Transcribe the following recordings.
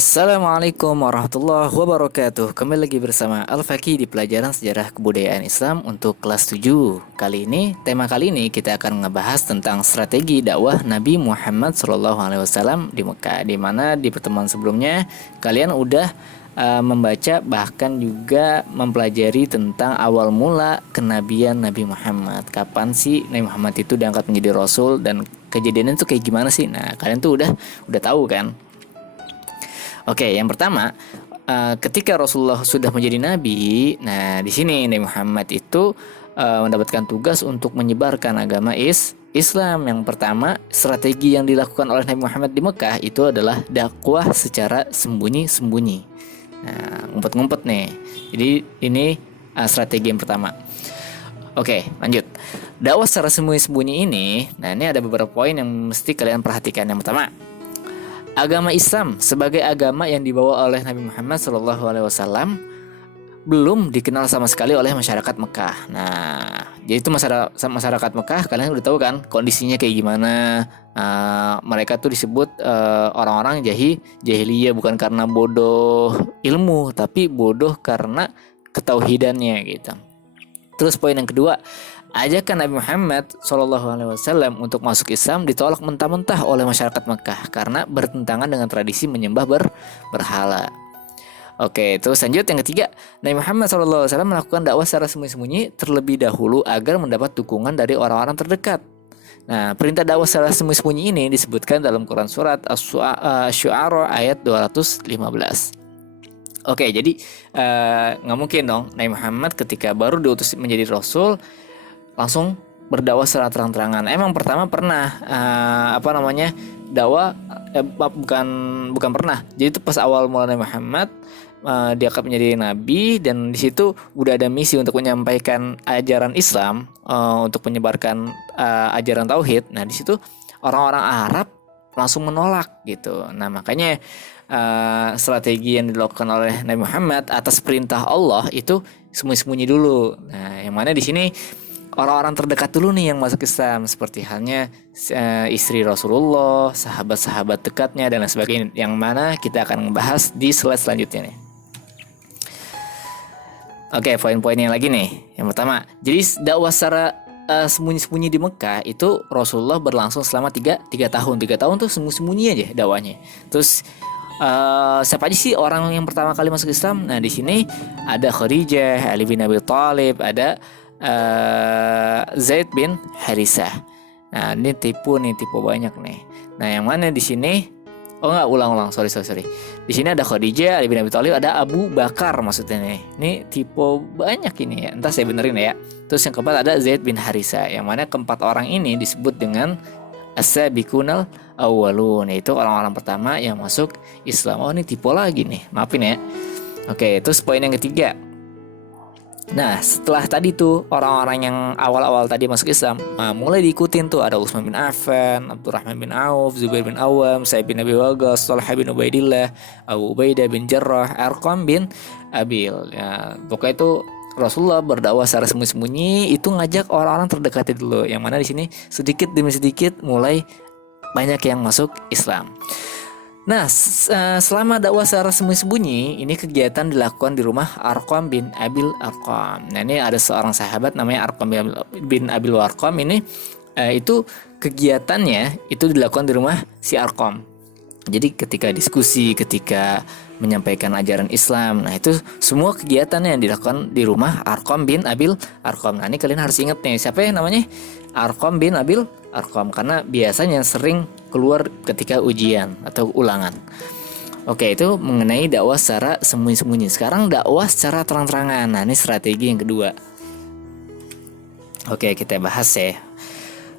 Assalamualaikum warahmatullahi wabarakatuh. Kembali lagi bersama Al-Faqih di pelajaran sejarah kebudayaan Islam untuk kelas 7. Tema kali ini kita akan ngebahas tentang strategi dakwah Nabi Muhammad SAW di Mekah. Di mana di pertemuan sebelumnya kalian udah membaca bahkan juga mempelajari tentang awal mula kenabian Nabi Muhammad. Kapan sih Nabi Muhammad itu diangkat menjadi rasul dan kejadiannya itu kayak gimana sih? Nah, kalian tuh udah tahu kan? Oke, yang pertama, ketika Rasulullah sudah menjadi nabi, nah di sini Nabi Muhammad itu mendapatkan tugas untuk menyebarkan agama Islam. Yang pertama, strategi yang dilakukan oleh Nabi Muhammad di Mekah itu adalah dakwah secara sembunyi-sembunyi. Nah, ngumpet-ngumpet nih. Jadi ini strategi yang pertama. Oke, lanjut. Dakwah secara sembunyi-sembunyi ini, nah ini ada beberapa poin yang mesti kalian perhatikan. Yang pertama, agama Islam sebagai agama yang dibawa oleh Nabi Muhammad SAW belum dikenal sama sekali oleh masyarakat Mekah. Nah, jadi itu masyarakat Mekah, kalian udah tahu kan kondisinya kayak gimana. Mereka tuh disebut orang-orang jahiliyah bukan karena bodoh ilmu, tapi bodoh karena ketauhidannya gitu. Terus poin yang kedua, ajakan Nabi Muhammad SAW untuk masuk Islam ditolak mentah-mentah oleh masyarakat Mekah karena bertentangan dengan tradisi menyembah berhala. Oke, terus lanjut yang ketiga, Nabi Muhammad SAW melakukan dakwah secara sembunyi-sembunyi terlebih dahulu agar mendapat dukungan dari orang-orang terdekat. Nah, perintah dakwah secara sembunyi-sembunyi ini disebutkan dalam Quran surat Asy-Syu'ara ayat 215. Oke, jadi nggak mungkin dong Nabi Muhammad ketika baru diutus menjadi rasul langsung berdakwah secara terang-terangan. Emang pertama pernah dakwah bukan pernah. Jadi itu pas awal mula Nabi Muhammad diangkat menjadi nabi, dan di situ udah ada misi untuk menyampaikan ajaran Islam, untuk menyebarkan ajaran tauhid. Nah, di situ orang-orang Arab langsung menolak gitu. Nah, makanya strategi yang dilakukan oleh Nabi Muhammad atas perintah Allah itu sembunyi-sembunyi dulu. Nah, yang mana di sini orang-orang terdekat dulu nih yang masuk Islam, seperti halnya istri Rasulullah, sahabat-sahabat dekatnya dan lain sebagainya, yang mana kita akan membahas di slide selanjutnya nih. Oke, poin-poinnya lagi nih. Yang pertama, jadi dakwah secara sembunyi-sembunyi di Mekah itu Rasulullah berlangsung selama 3 tahun. 3 tahun tuh sembunyi-sembunyi aja dakwahnya. Terus siapa aja sih orang yang pertama kali masuk Islam? Nah, di sini ada Khadijah, Ali bin Abi Thalib, ada Zaid bin Harisah. Nah, ini tipe banyak nih. Nah, yang mana di sini? Oh enggak, ulang. Sorry. Di sini ada Khadijah, Ali bin Abi Thalib, ada Abu Bakar maksudnya nih. Ini tipe banyak ini ya. Entar saya benerin ya. Terus yang keempat ada Zaid bin Harisah. Yang mana keempat orang ini disebut dengan As-Sabiqunal Awwalun, yaitu orang-orang pertama yang masuk Islam. Oh, ini tipe lagi nih. Maafin ya. Oke, terus poin yang ketiga. Nah, setelah tadi tuh orang-orang yang awal-awal tadi masuk Islam, mulai diikutin tuh ada Utsman bin Affan, Abdurrahman bin Auf, Zubair bin Awam, Sa'id bin Abi Waqqas, Thalhah bin Ubaidillah, Abu Ubaidah bin Jarrah, Arqam bin Abil. Ya, pokoknya itu Rasulullah berdakwah secara sembunyi-sembunyi, itu ngajak orang-orang terdekatnya dulu, yang mana di sini sedikit demi sedikit mulai banyak yang masuk Islam. Nah, selama dakwah secara sembunyi-sembunyi, ini kegiatan dilakukan di rumah Arqam bin Abil Arqam. Nah, ini ada seorang sahabat namanya Arqam bin Abil Arqam ini, itu kegiatannya itu dilakukan di rumah si Arqam. Jadi ketika diskusi, ketika menyampaikan ajaran Islam, nah itu semua kegiatannya yang dilakukan di rumah Arqam bin Abil Arqam. Nah, ini kalian harus ingat nih, siapa yang namanya Arqam bin Abil Arqam, karena biasanya sering keluar ketika ujian atau ulangan. Oke, itu mengenai dakwah secara sembunyi-sembunyi. Sekarang dakwah secara terang-terangan. Nah, ini strategi yang kedua. Oke, kita bahas ya.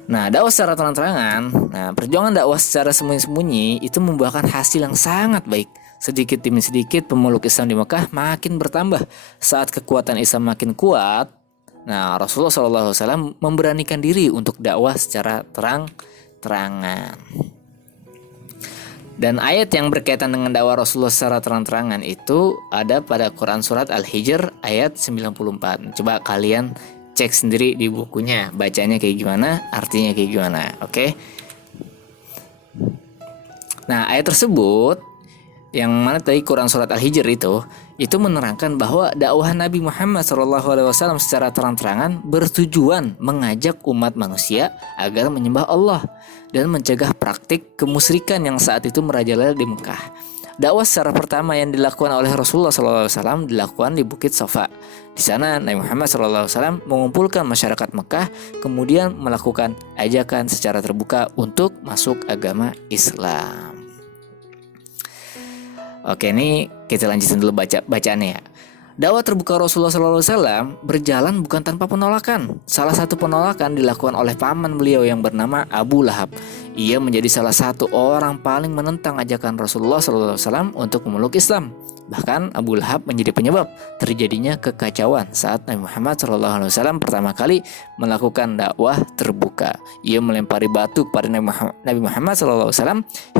Nah, dakwah secara terang-terangan. Nah, perjuangan dakwah secara sembunyi-sembunyi itu membuahkan hasil yang sangat baik. Sedikit demi sedikit pemeluk Islam di Mekah makin bertambah. Saat kekuatan Islam makin kuat, nah, Rasulullah SAW memberanikan diri untuk dakwah secara terang-terangan. Dan ayat yang berkaitan dengan dakwah Rasulullah secara terang-terangan itu ada pada Quran surat Al-Hijr ayat 94. Coba kalian cek sendiri di bukunya, bacanya kayak gimana, artinya kayak gimana. Oke. Nah, ayat tersebut yang mana tadi Quran surat Al-Hijr itu menerangkan bahwa dakwah Nabi Muhammad SAW secara terang-terangan bertujuan mengajak umat manusia agar menyembah Allah dan mencegah praktik kemusyrikan yang saat itu merajalela di Mekah. Dakwah secara pertama yang dilakukan oleh Rasulullah SAW dilakukan di Bukit Safa. Di sana Nabi Muhammad SAW mengumpulkan masyarakat Mekah, kemudian melakukan ajakan secara terbuka untuk masuk agama Islam. Oke, ini kita lanjutin dulu bacaannya ya. Dakwah terbuka Rasulullah SAW berjalan bukan tanpa penolakan. Salah satu penolakan dilakukan oleh paman beliau yang bernama Abu Lahab. Ia menjadi salah satu orang paling menentang ajakan Rasulullah SAW untuk memeluk Islam. Bahkan Abu Lahab menjadi penyebab terjadinya kekacauan saat Nabi Muhammad SAW pertama kali melakukan dakwah terbuka. Ia melempari batu kepada Nabi Muhammad SAW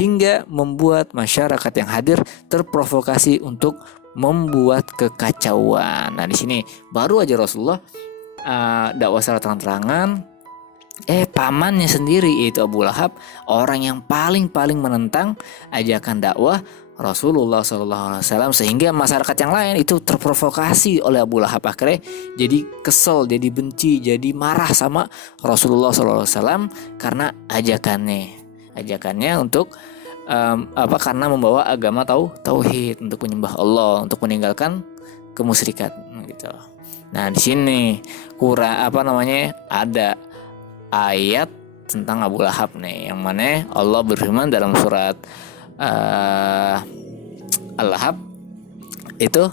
hingga membuat masyarakat yang hadir terprovokasi untuk membuat kekacauan. Nah, di sini baru aja Rasulullah dakwah secara terang-terangan, pamannya sendiri yaitu Abu Lahab, orang yang paling menentang ajakan dakwah Rasulullah SAW, sehingga masyarakat yang lain itu terprovokasi oleh Abu Lahab. Akhirnya jadi kesel, jadi benci, jadi marah sama Rasulullah SAW karena ajakannya untuk karena membawa agama tauhid, untuk menyembah Allah, untuk meninggalkan kemusyrikan gitu. Nah, di sini ada ayat tentang Abu Lahab nih, yang mana Allah berfirman dalam surat Al-Lahab itu,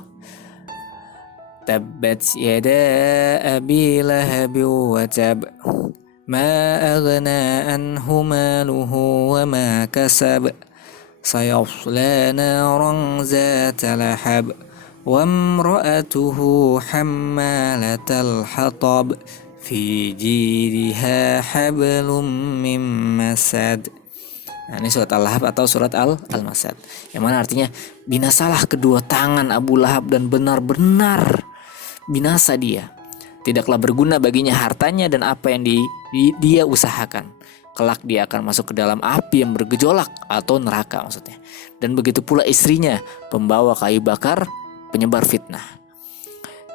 Tabbat yada abi lahabi wa tab ma aghna anhu maluhu wa ma kasab sayasla naran zata lahab wa imra'atuhu hammalatal hatab fi jiriha hablum mim masad. Nah, ini surat Al-Lahab atau surat Al-Masad, yang mana artinya binasalah kedua tangan Abu Lahab dan benar-benar binasa dia. Tidaklah berguna baginya hartanya dan apa yang dia usahakan. Kelak dia akan masuk ke dalam api yang bergejolak atau neraka maksudnya. Dan begitu pula istrinya, pembawa kayu bakar, penyebar fitnah.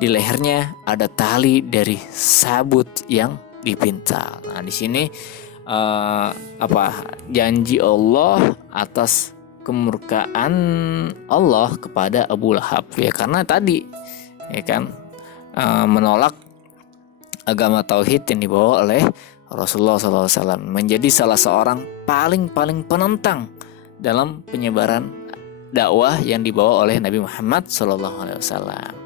Di lehernya ada tali dari sabut yang dipintal. Nah, di sini janji Allah atas kemurkaan Allah kepada Abu Lahab ya, karena tadi ya kan menolak agama tauhid yang dibawa oleh Rasulullah SAW, menjadi salah seorang paling penentang dalam penyebaran dakwah yang dibawa oleh Nabi Muhammad SAW.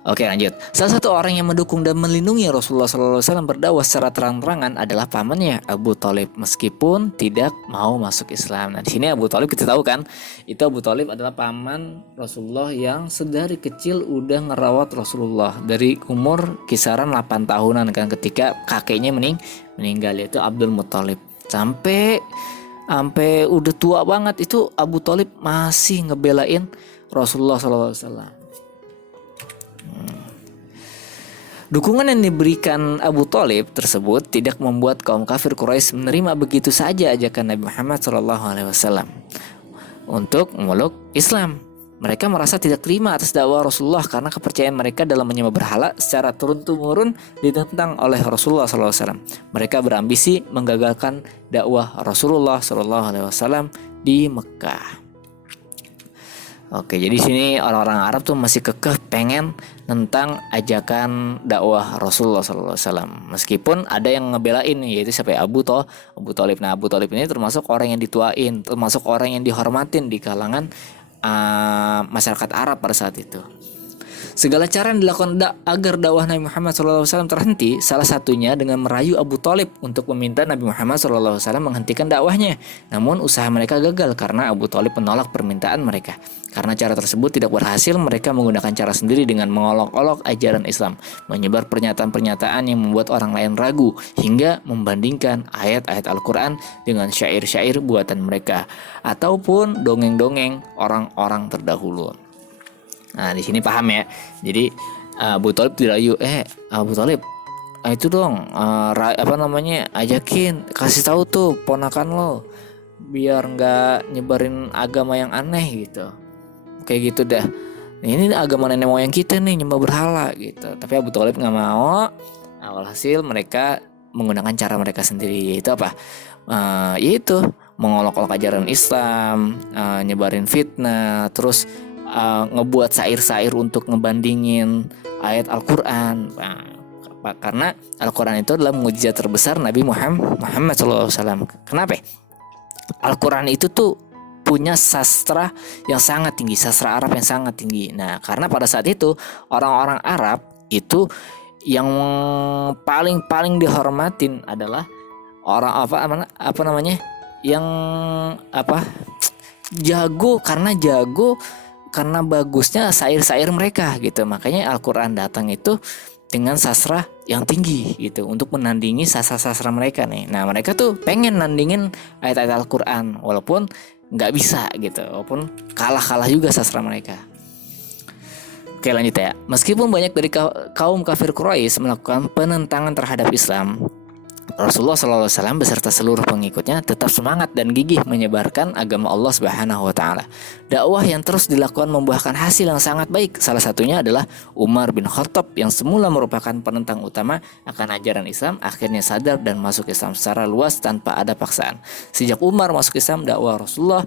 Oke, lanjut. Salah satu orang yang mendukung dan melindungi Rasulullah SAW berdakwah secara terang-terangan adalah pamannya Abu Thalib, meskipun tidak mau masuk Islam. Nah, di sini Abu Thalib kita tahu kan, itu Abu Thalib adalah paman Rasulullah yang sedari kecil udah ngerawat Rasulullah dari umur kisaran 8 tahunan kan, ketika kakeknya meninggal, yaitu Abdul Muthalib. Sampai udah tua banget itu Abu Thalib masih ngebelain Rasulullah SAW. Dukungan yang diberikan Abu Thalib tersebut tidak membuat kaum kafir Quraisy menerima begitu saja ajakan Nabi Muhammad SAW untuk memeluk Islam. Mereka merasa tidak terima atas dakwah Rasulullah karena kepercayaan mereka dalam menyembah berhala secara turun-temurun ditentang oleh Rasulullah SAW. Mereka berambisi menggagalkan dakwah Rasulullah SAW di Mekah. Oke, jadi sini orang-orang Arab tuh masih kekeh pengen tentang ajakan dakwah Rasulullah SAW. Meskipun ada yang ngebelain, yaitu siapa ya? Abu Thalib. Nah, Abu Thalib ini termasuk orang yang dituain, termasuk orang yang dihormatin di kalangan masyarakat Arab pada saat itu. Segala cara yang dilakukan agar dakwah Nabi Muhammad SAW terhenti, salah satunya dengan merayu Abu Thalib untuk meminta Nabi Muhammad SAW menghentikan dakwahnya. Namun usaha mereka gagal karena Abu Thalib menolak permintaan mereka. Karena cara tersebut tidak berhasil, mereka menggunakan cara sendiri dengan mengolok-olok ajaran Islam, menyebar pernyataan-pernyataan yang membuat orang lain ragu, hingga membandingkan ayat-ayat Al-Quran dengan syair-syair buatan mereka, ataupun dongeng-dongeng orang-orang terdahulu. Nah, di sini paham ya. Jadi Abu Thalib dirayu, Abu Thalib, itu dong ajakin, kasih tahu tuh ponakan lo biar nggak nyebarin agama yang aneh gitu. Kayak gitu dah. Nah, ini agama nenek moyang kita nih, nyembah berhala gitu. Tapi Abu Thalib nggak mau. Alhasil mereka menggunakan cara mereka sendiri, yaitu apa? Yaitu mengolok-olok ajaran Islam, nyebarin fitnah, terus ngebuat syair-syair untuk ngebandingin ayat Al-Quran. Karena Al-Quran itu adalah mukjizat terbesar Nabi Muhammad SAW. Kenapa? Al-Quran itu tuh punya sastra yang sangat tinggi, sastra Arab yang sangat tinggi. Nah, karena pada saat itu orang-orang Arab itu yang paling dihormatin adalah orang apa namanya? Yang jago karena bagusnya syair-syair mereka gitu. Makanya Al-Quran datang itu dengan sastra yang tinggi gitu untuk menandingi sastra-sastra mereka nih. Nah, mereka tuh pengen nandingin ayat-ayat Al-Quran walaupun nggak bisa gitu, walaupun kalah juga sastra mereka. Oke, lanjut ya. Meskipun banyak dari kaum kafir Quraisy melakukan penentangan terhadap Islam, Rasulullah SAW beserta seluruh pengikutnya tetap semangat dan gigih menyebarkan agama Allah Subhanahu wa taala. Dakwah yang terus dilakukan membuahkan hasil yang sangat baik. Salah satunya adalah Umar bin Khattab yang semula merupakan penentang utama akan ajaran Islam, akhirnya sadar dan masuk Islam secara luas tanpa ada paksaan. Sejak Umar masuk Islam, dakwah Rasulullah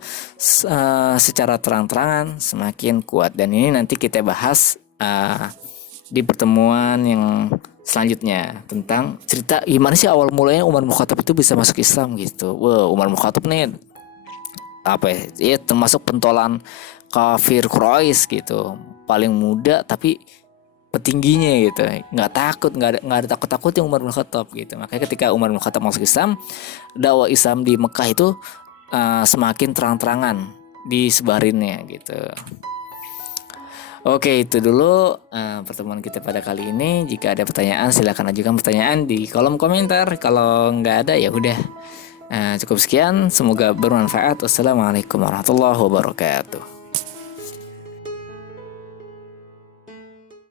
secara terang-terangan semakin kuat, dan ini nanti kita bahas di pertemuan yang selanjutnya tentang cerita gimana sih awal mulanya Umar bin Khattab itu bisa masuk Islam gitu. Wah, Umar bin Khattab nih ya termasuk pentolan kafir Quraisy gitu, paling muda tapi petingginya gitu, nggak ada takut-takutnya Umar bin Khattab gitu. Makanya ketika Umar bin Khattab masuk Islam, dakwah Islam di Mekah itu semakin terang-terangan disebarinnya gitu. Oke, itu dulu pertemuan kita pada kali ini. Jika ada pertanyaan silakan ajukan pertanyaan di kolom komentar. Kalau nggak ada ya udah. Cukup sekian, semoga bermanfaat. Wassalamualaikum warahmatullahi wabarakatuh.